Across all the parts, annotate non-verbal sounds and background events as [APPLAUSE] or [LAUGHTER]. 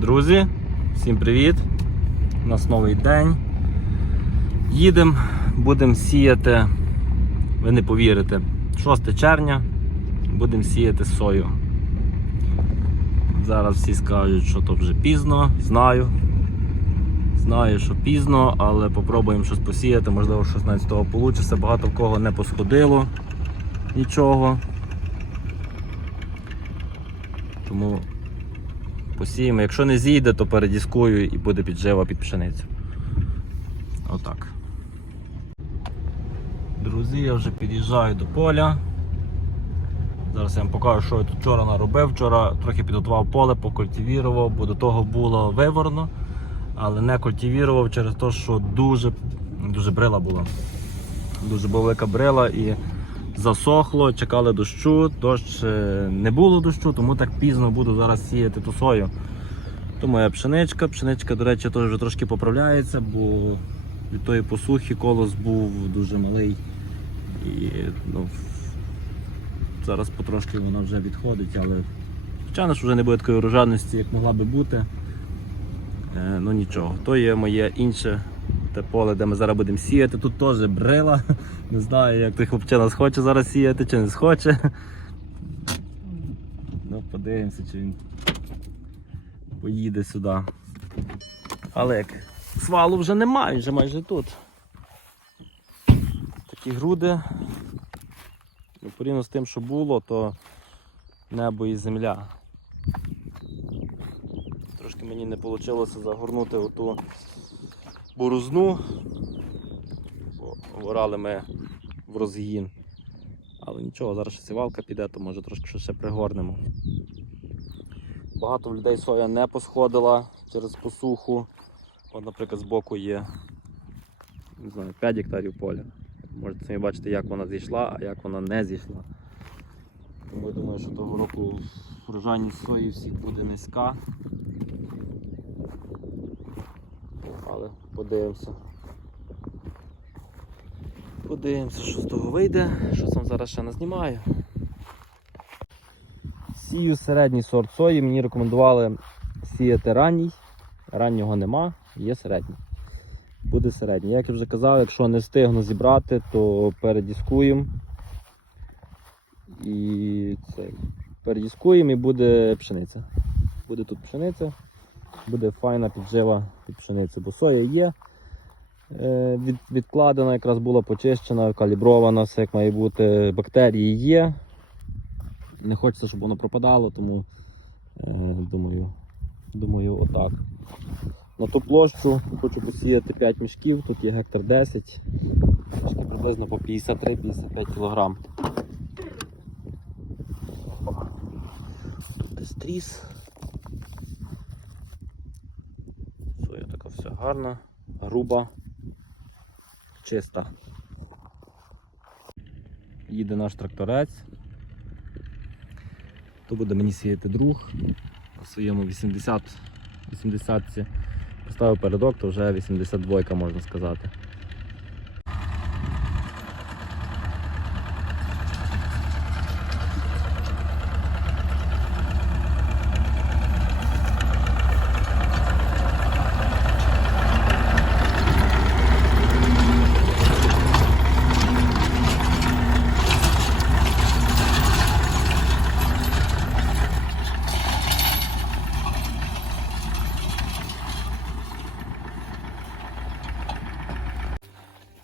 Друзі, всім привіт! У нас новий день. Їдемо, будемо сіяти, ви не повірите, 6 червня будемо сіяти сою. Зараз всі скажуть, що то вже пізно, знаю. Знаю, що пізно, але попробуємо щось посіяти, можливо, щось навіть з того вийде. Багато в кого не посходило нічого. Тому посіємо. Якщо не зійде, то передіскую і буде піджива під пшеницю. Отак. Друзі, я вже під'їжджаю до поля. Зараз я вам покажу, що я тут вчора наробив. Вчора трохи підготував поле, покультивірував, бо до того було виворно, але не культивірував через те, що дуже, дуже брила була. Дуже велика брила і засохло, чекали дощу, дощ е, не було дощу, тому так пізно буду зараз сіяти ту сою. То моя пшеничка. Пшеничка, до речі, теж вже трошки поправляється, бо від тої посухи колос був дуже малий. І ну, зараз потрошки вона вже відходить, але звичайно, що вже не буде такої урожайності, як могла би бути. Е, ну нічого, то є моє інше те поле, де ми зараз будемо сіяти. Тут теж брила. Не знаю, як той хлопчина схоче зараз сіяти чи не схоче. Ну, подивимося, чи він поїде сюди. Але як свалу вже немає, він вже майже тут. Такі груди. Ну, Порівняно з тим, що було, то небо і земля. Трошки мені не вийшло загорнути оту борозну. Орали ми в розгін. Але нічого, зараз ще сівалка піде, то може трошки ще пригорнемо. Багато людей соя не посходила через посуху. От, наприклад, збоку є не знаю, 5 гектарів поля. Можете самі бачити, як вона зійшла, а як вона не зійшла. Тому я думаю, що того року врожайність сої всіх буде низька. Але подивимося. Подивимося, що з того вийде, що сам зараз ще не знімаю. Сію середній сорт сої, мені рекомендували сіяти ранній. Раннього нема, є середній. Буде середній. Як я вже казав, якщо не встигну зібрати, то передіскуємо. І це, передіскуємо і буде пшениця. Буде тут пшениця, буде файна піджива під пшеницю, бо соя є. е, Від, відкладена, якраз була почищена, калібрована, все як має бути. Бактерії є. Не хочеться, щоб воно пропадало, тому е, думаю, думаю, отак. На ту площу хочу посіяти 5 мішків, тут є гектар 10, мішки приблизно по 53-55 кг. Тут десь. Соя така вся гарна, груба, чиста. Їде наш тракторець. То буде мені сіяти друг на своєму 80 80 поставив передок, то вже 82 можна сказати.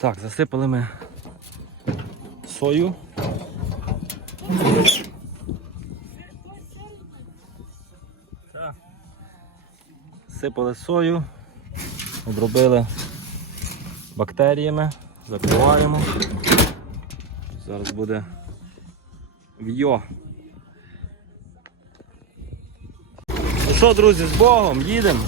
Так, засипали ми сою. Сипали сою, обробили бактеріями, закриваємо. Зараз буде в'йо. Ну що, друзі, з Богом, їдемо.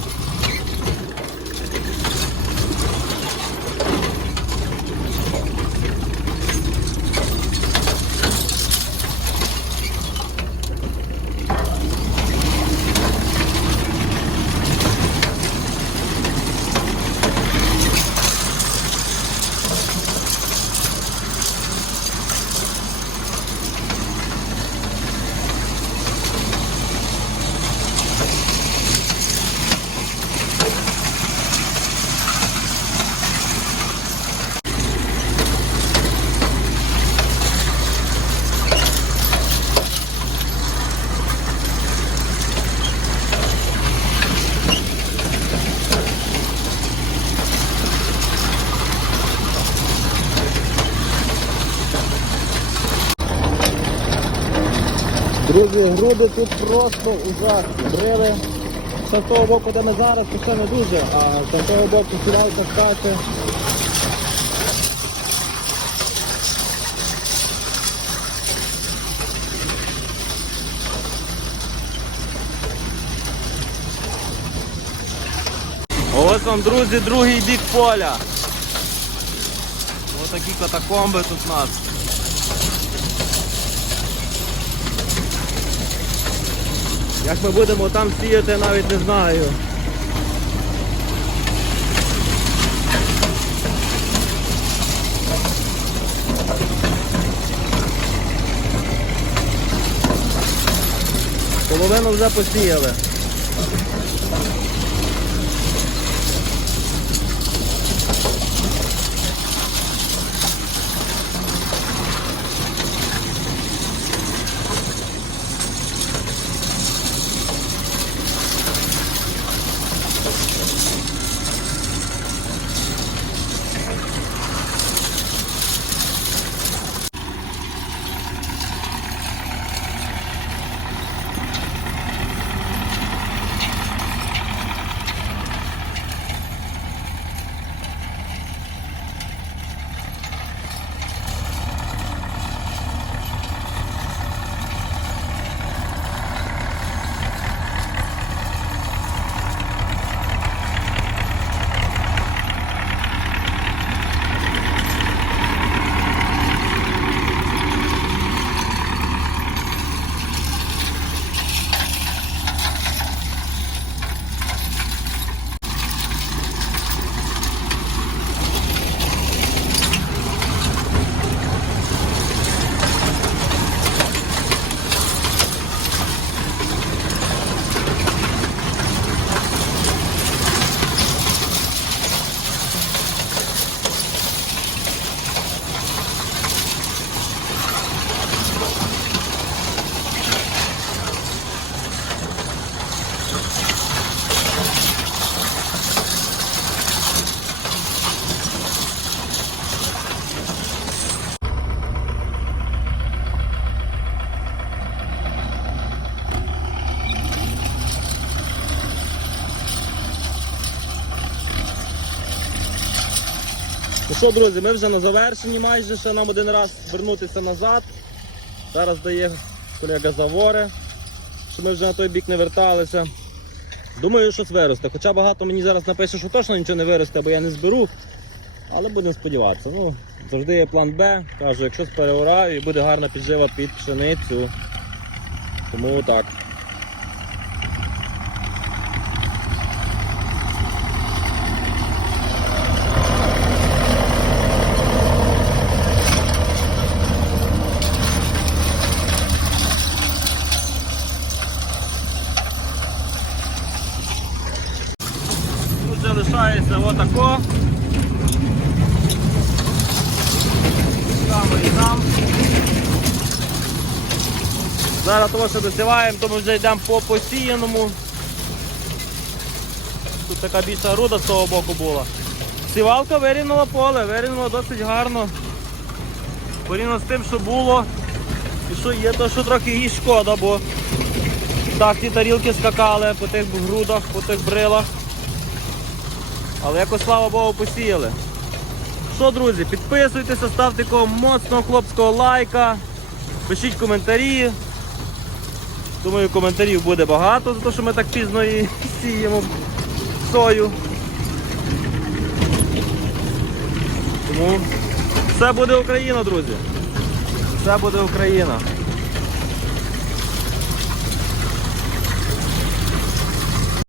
Друзі, груди тут просто ужасні. Брили. З того боку, де ми зараз, то ще не дуже, а з того боку сідалка скаче. Ось вам, друзі, другий бік поля. Ось такі катакомби тут у нас. Як ми будемо там сіяти, навіть не знаю. Половину вже посіяли. Що, друзі, ми вже на завершенні майже, ще нам один раз вернутися назад. Зараз дає колега завори, що ми вже на той бік не верталися. Думаю, щось виросте. Хоча багато мені зараз напише, що точно нічого не виросте, бо я не зберу. Але будемо сподіватися. Ну, завжди є план Б. Кажу, якщо переораю і буде гарна піджива під пшеницю. Тому так. Там. Зараз того, що досіваємо, то ми вже йдемо по посіяному. Тут така більша руда з того боку була. Сівалка вирівнула поле, вирівнула досить гарно. Порівняно з тим, що було. І що є, то що трохи їй шкода, бо так ті тарілки скакали по тих грудах, по тих брилах. Але якось слава Богу посіяли. Що, друзі, підписуйтеся, ставте такого моцного хлопського лайка, пишіть коментарі. Думаю, коментарів буде багато за те, що ми так пізно і [LAUGHS] сіємо сою. Тому все буде Україна, друзі. Все буде Україна.